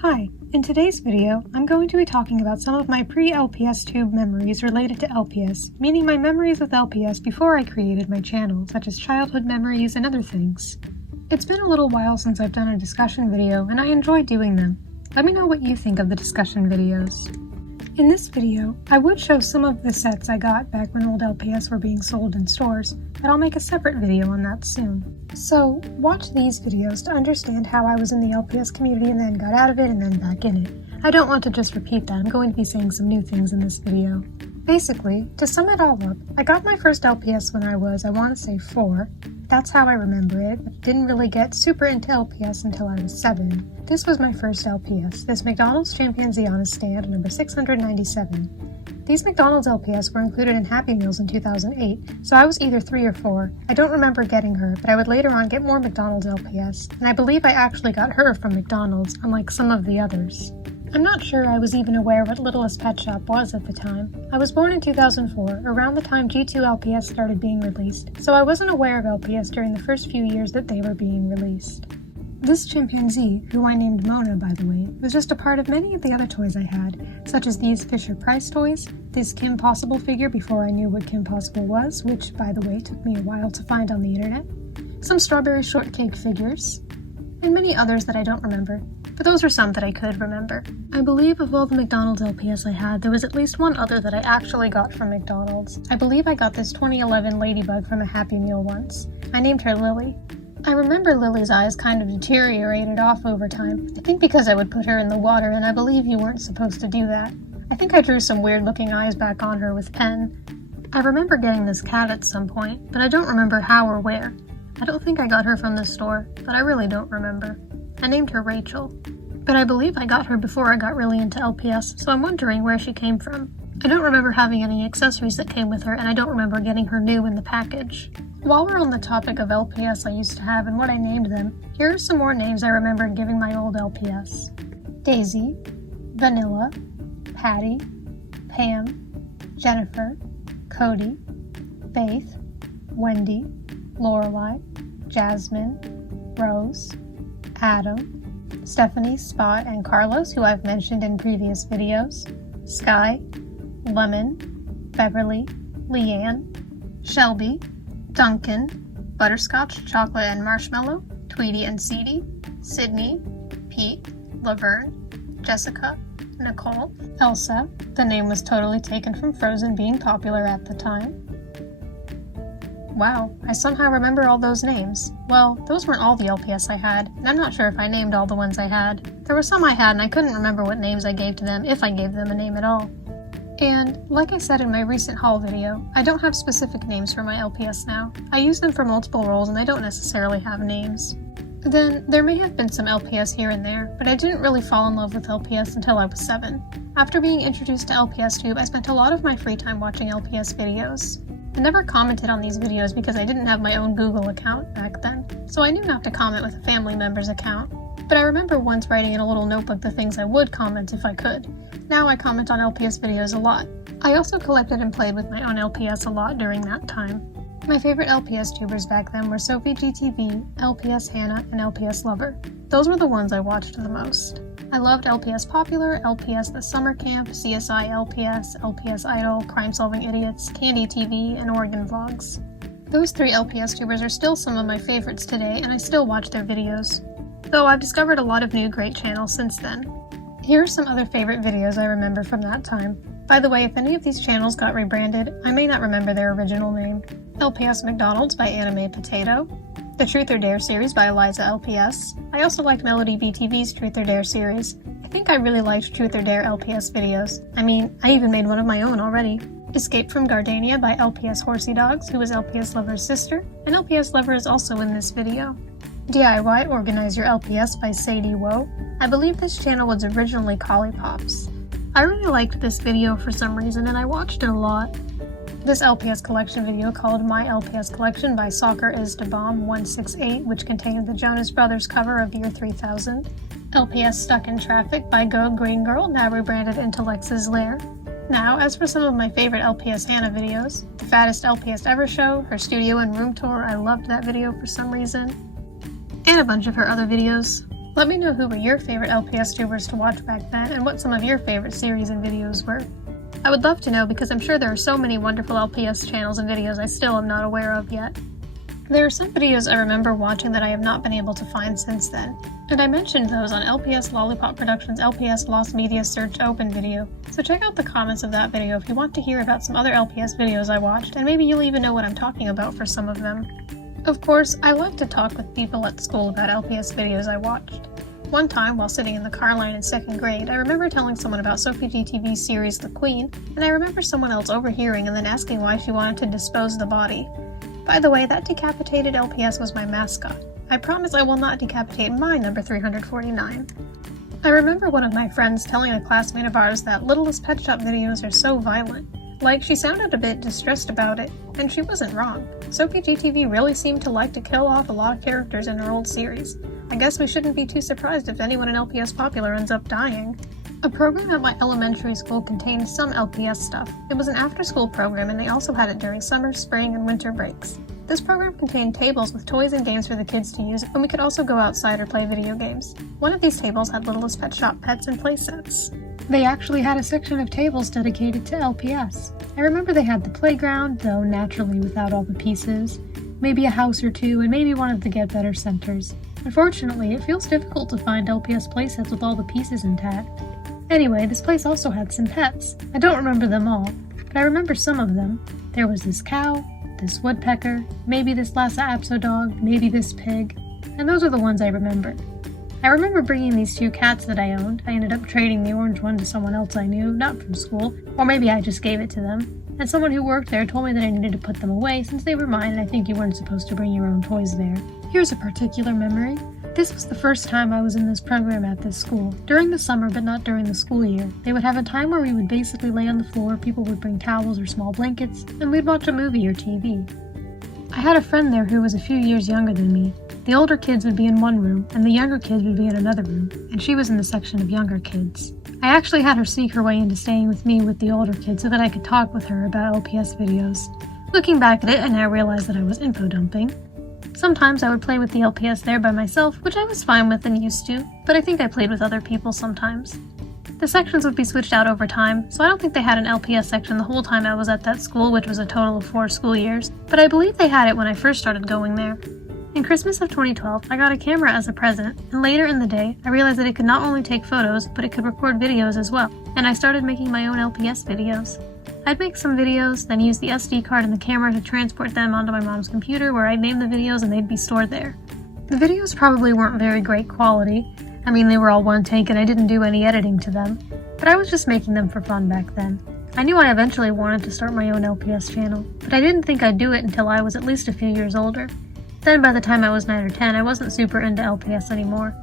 Hi, in today's video, I'm going to be talking about some of my pre-LPSTube memories related to LPS, meaning my memories with LPS before I created my channel, such as childhood memories and other things. It's been a little while since I've done a discussion video, and I enjoy doing them. Let me know what you think of the discussion videos. In this video, I would show some of the sets I got back when old LPS were being sold in stores, but I'll make a separate video on that soon. So, watch these videos to understand how I was in the LPS community and then got out of it and then back in it. I don't want to just repeat that, I'm going to be saying some new things in this video. Basically, to sum it all up, I got my first LPS when I was, I want to say 4. That's how I remember it, but didn't really get super into LPS until I was 7. This was my first LPS, this McDonald's chimpanzee on a stand, number 697. These McDonald's LPS were included in Happy Meals in 2008, so I was either 3 or 4. I don't remember getting her, but I would later on get more McDonald's LPS, and I believe I actually got her from McDonald's, unlike some of the others. I'm not sure I was even aware what Littlest Pet Shop was at the time. I was born in 2004, around the time G2 LPS started being released, so I wasn't aware of LPS during the first few years that they were being released. This chimpanzee, who I named Mona by the way, was just a part of many of the other toys I had, such as these Fisher-Price toys, this Kim Possible figure before I knew what Kim Possible was, which, by the way, took me a while to find on the internet, some Strawberry Shortcake figures, and many others that I don't remember. But those are some that I could remember. I believe of all the McDonald's LPS I had, there was at least one other that I actually got from McDonald's. I believe I got this 2011 Ladybug from a Happy Meal once. I named her Lily. I remember Lily's eyes kind of deteriorated off over time. I think because I would put her in the water, and I believe you weren't supposed to do that. I think I drew some weird looking eyes back on her with pen. I remember getting this cat at some point, but I don't remember how or where. I don't think I got her from the store, but I really don't remember. I named her Rachel, but I believe I got her before I got really into LPS, so I'm wondering where she came from. I don't remember having any accessories that came with her, and I don't remember getting her new in the package. While we're on the topic of LPS I used to have and what I named them, here are some more names I remember giving my old LPS. Daisy, Vanilla, Patty, Pam, Jennifer, Cody, Faith, Wendy, Lorelei, Jasmine, Rose, Adam, Stephanie, Spot, and Carlos, who I've mentioned in previous videos, Sky, Lemon, Beverly, Leanne, Shelby, Duncan, Butterscotch, Chocolate and Marshmallow, Tweety and Seedy, Sydney, Pete, Laverne, Jessica, Nicole, Elsa, the name was totally taken from Frozen being popular at the time. Wow, I somehow remember all those names. Well, those weren't all the LPS I had, and I'm not sure if I named all the ones I had. There were some I had and I couldn't remember what names I gave to them, if I gave them a name at all. And, like I said in my recent haul video, I don't have specific names for my LPS now. I use them for multiple roles and they don't necessarily have names. Then, there may have been some LPS here and there, but I didn't really fall in love with LPS until I was 7. After being introduced to LPSTube, I spent a lot of my free time watching LPS videos. I never commented on these videos because I didn't have my own Google account back then, so I knew not to comment with a family member's account. But I remember once writing in a little notebook the things I would comment if I could. Now I comment on LPS videos a lot. I also collected and played with my own LPS a lot during that time. My favorite LPS tubers back then were Sophie GTV, LPS Hannah, and LPS Lover. Those were the ones I watched the most. I loved LPS Popular, LPS The Summer Camp, CSI LPS, LPS Idol, Crime Solving Idiots, Candy TV, and Oregon Vlogs. Those 3 LPS tubers are still some of my favorites today, and I still watch their videos. Though I've discovered a lot of new great channels since then. Here are some other favorite videos I remember from that time. By the way, if any of these channels got rebranded, I may not remember their original name. LPS McDonald's by Anime Potato, the Truth or Dare series by Eliza LPS. I also liked Melody BTV's Truth or Dare series. I think I really liked Truth or Dare LPS videos. I mean, I even made one of my own already. Escape from Gardania by LPS Horsey Dogs, who is LPS Lover's sister, and LPS Lover is also in this video. DIY Organize Your LPS by Sadie Woe. I believe this channel was originally Collie Pops. I really liked this video for some reason and I watched it a lot. This LPS collection video called My LPS Collection by Soccer Is Da Bomb 168, which contained the Jonas Brothers cover of Year 3000. LPS Stuck in Traffic by Go Green Girl, now rebranded into Lex's Lair. Now, as for some of my favorite LPS Hannah videos, The Fattest LPS Ever Show, her studio and room tour, I loved that video for some reason, and a bunch of her other videos. Let me know who were your favorite LPS tubers to watch back then and what some of your favorite series and videos were. I would love to know because I'm sure there are so many wonderful LPS channels and videos I still am not aware of yet. There are some videos I remember watching that I have not been able to find since then, and I mentioned those on LPS Lollipop Productions' LPS Lost Media Search Open video, so check out the comments of that video if you want to hear about some other LPS videos I watched, and maybe you'll even know what I'm talking about for some of them. Of course, I love to talk with people at school about LPS videos I watched. One time, while sitting in the car line in 2nd grade, I remember telling someone about Sophie GTV's series The Queen, and I remember someone else overhearing and then asking why she wanted to dispose of the body. By the way, that decapitated LPS was my mascot. I promise I will not decapitate my number 349. I remember one of my friends telling a classmate of ours that Littlest Pet Shop videos are so violent. Like, she sounded a bit distressed about it, and she wasn't wrong. Sophie GTV really seemed to like to kill off a lot of characters in her old series. I guess we shouldn't be too surprised if anyone in LPS Popular ends up dying. A program at my elementary school contained some LPS stuff. It was an after-school program, and they also had it during summer, spring, and winter breaks. This program contained tables with toys and games for the kids to use, and we could also go outside or play video games. One of these tables had Littlest Pet Shop pets and playsets. They actually had a section of tables dedicated to LPS. I remember they had the playground, though naturally without all the pieces, maybe a house or two, and maybe one of the Get Better centers. Unfortunately, it feels difficult to find LPS playsets with all the pieces intact. Anyway, this place also had some pets. I don't remember them all, but I remember some of them. There was this cow, this woodpecker, maybe this Lhasa Apso dog, maybe this pig, and those are the ones I remember. I remember bringing these 2 cats that I owned. I ended up trading the orange one to someone else I knew, not from school, or maybe I just gave it to them. And someone who worked there told me that I needed to put them away since they were mine and I think you weren't supposed to bring your own toys there. Here's a particular memory. This was the first time I was in this program at this school. During the summer, but not during the school year. They would have a time where we would basically lay on the floor, people would bring towels or small blankets, and we'd watch a movie or TV. I had a friend there who was a few years younger than me. The older kids would be in one room, and the younger kids would be in another room, and she was in the section of younger kids. I actually had her sneak her way into staying with me with the older kids so that I could talk with her about LPS videos. Looking back at it, I now realize that I was info dumping. Sometimes I would play with the LPS there by myself, which I was fine with and used to, but I think I played with other people sometimes. The sections would be switched out over time, so I don't think they had an LPS section the whole time I was at that school, which was a total of 4 school years, but I believe they had it when I first started going there. In Christmas of 2012, I got a camera as a present, and later in the day, I realized that it could not only take photos, but it could record videos as well, and I started making my own LPS videos. I'd make some videos, then use the SD card and the camera to transport them onto my mom's computer where I'd name the videos and they'd be stored there. The videos probably weren't very great quality. I mean, they were all one take and I didn't do any editing to them, but I was just making them for fun back then. I knew I eventually wanted to start my own LPS channel, but I didn't think I'd do it until I was at least a few years older. Then by the time I was 9 or 10, I wasn't super into LPS anymore.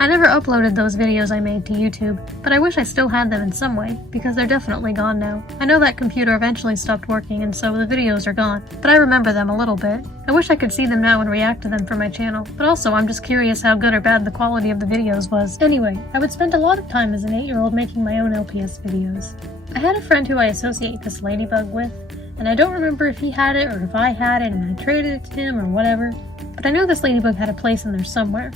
I never uploaded those videos I made to YouTube, but I wish I still had them in some way, because they're definitely gone now. I know that computer eventually stopped working and so the videos are gone, but I remember them a little bit. I wish I could see them now and react to them for my channel, but also I'm just curious how good or bad the quality of the videos was. Anyway, I would spend a lot of time as an 8-year-old making my own LPS videos. I had a friend who I associate this ladybug with, and I don't remember if he had it or if I had it and I traded it to him or whatever, but I know this ladybug had a place in there somewhere.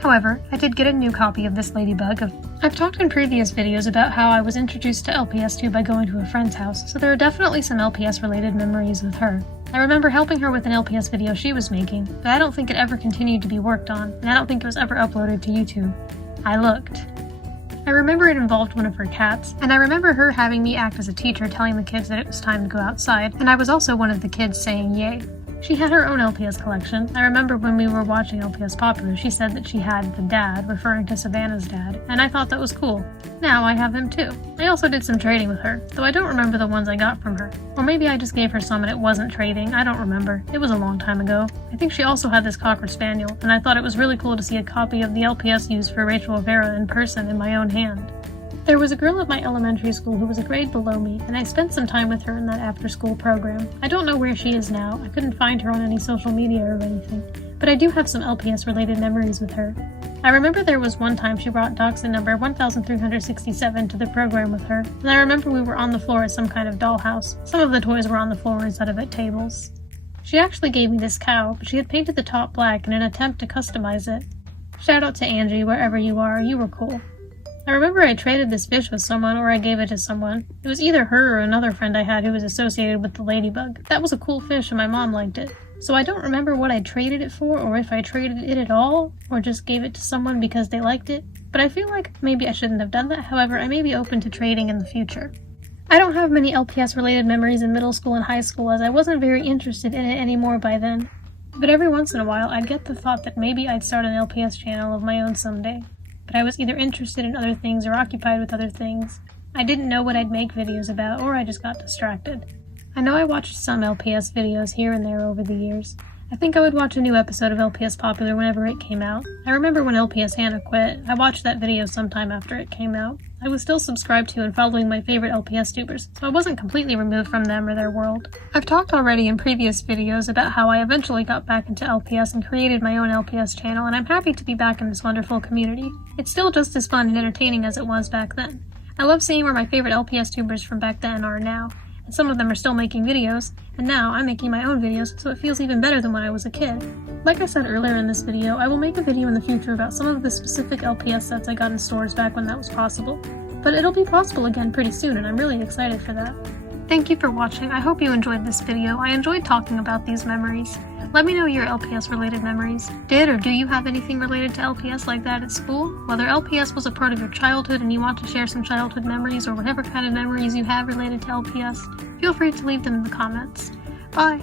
However, I did get a new copy of this ladybug. I've talked in previous videos about how I was introduced to LPS by going to a friend's house, so there are definitely some LPS related memories with her. I remember helping her with an LPS video she was making, but I don't think it ever continued to be worked on, and I don't think it was ever uploaded to YouTube. I looked. I remember it involved one of her cats, and I remember her having me act as a teacher telling the kids that it was time to go outside, and I was also one of the kids saying yay. She had her own LPS collection. I remember when we were watching LPS Popular, she said that she had the dad, referring to Savannah's dad, and I thought that was cool. Now I have him too. I also did some trading with her, though I don't remember the ones I got from her. Or maybe I just gave her some and it wasn't trading, I don't remember. It was a long time ago. I think she also had this Cocker Spaniel, and I thought it was really cool to see a copy of the LPS used for Rachel Rivera in person in my own hand. There was a girl at my elementary school who was a grade below me, and I spent some time with her in that after-school program. I don't know where she is now. I couldn't find her on any social media or anything, but I do have some LPS-related memories with her. I remember there was one time she brought dachshund number 1367 to the program with her, and I remember we were on the floor at some kind of dollhouse. Some of the toys were on the floor instead of at tables. She actually gave me this cow, but she had painted the top black in an attempt to customize it. Shout out to Angie, wherever you are, you were cool. I remember I traded this fish with someone, or I gave it to someone. It was either her or another friend I had who was associated with the ladybug. That was a cool fish and my mom liked it. So I don't remember what I traded it for, or if I traded it at all, or just gave it to someone because they liked it. But I feel like maybe I shouldn't have done that, however, I may be open to trading in the future. I don't have many LPS-related memories in middle school and high school, as I wasn't very interested in it anymore by then. But every once in a while, I'd get the thought that maybe I'd start an LPS channel of my own someday. But I was either interested in other things or occupied with other things. I didn't know what I'd make videos about, or I just got distracted. I know I watched some LPS videos here and there over the years. I think I would watch a new episode of LPS Popular whenever it came out. I remember when LPS Hannah quit, I watched that video sometime after it came out. I was still subscribed to and following my favorite LPS tubers, so I wasn't completely removed from them or their world. I've talked already in previous videos about how I eventually got back into LPS and created my own LPS channel, and I'm happy to be back in this wonderful community. It's still just as fun and entertaining as it was back then. I love seeing where my favorite LPS tubers from back then are now. And some of them are still making videos, and now I'm making my own videos, so it feels even better than when I was a kid. Like I said earlier in this video, I will make a video in the future about some of the specific LPS sets I got in stores back when that was possible. But it'll be possible again pretty soon, and I'm really excited for that. Thank you for watching. I hope you enjoyed this video. I enjoyed talking about these memories. Let me know your LPS-related memories. Did or do you have anything related to LPS like that at school? Whether LPS was a part of your childhood and you want to share some childhood memories or whatever kind of memories you have related to LPS, feel free to leave them in the comments. Bye!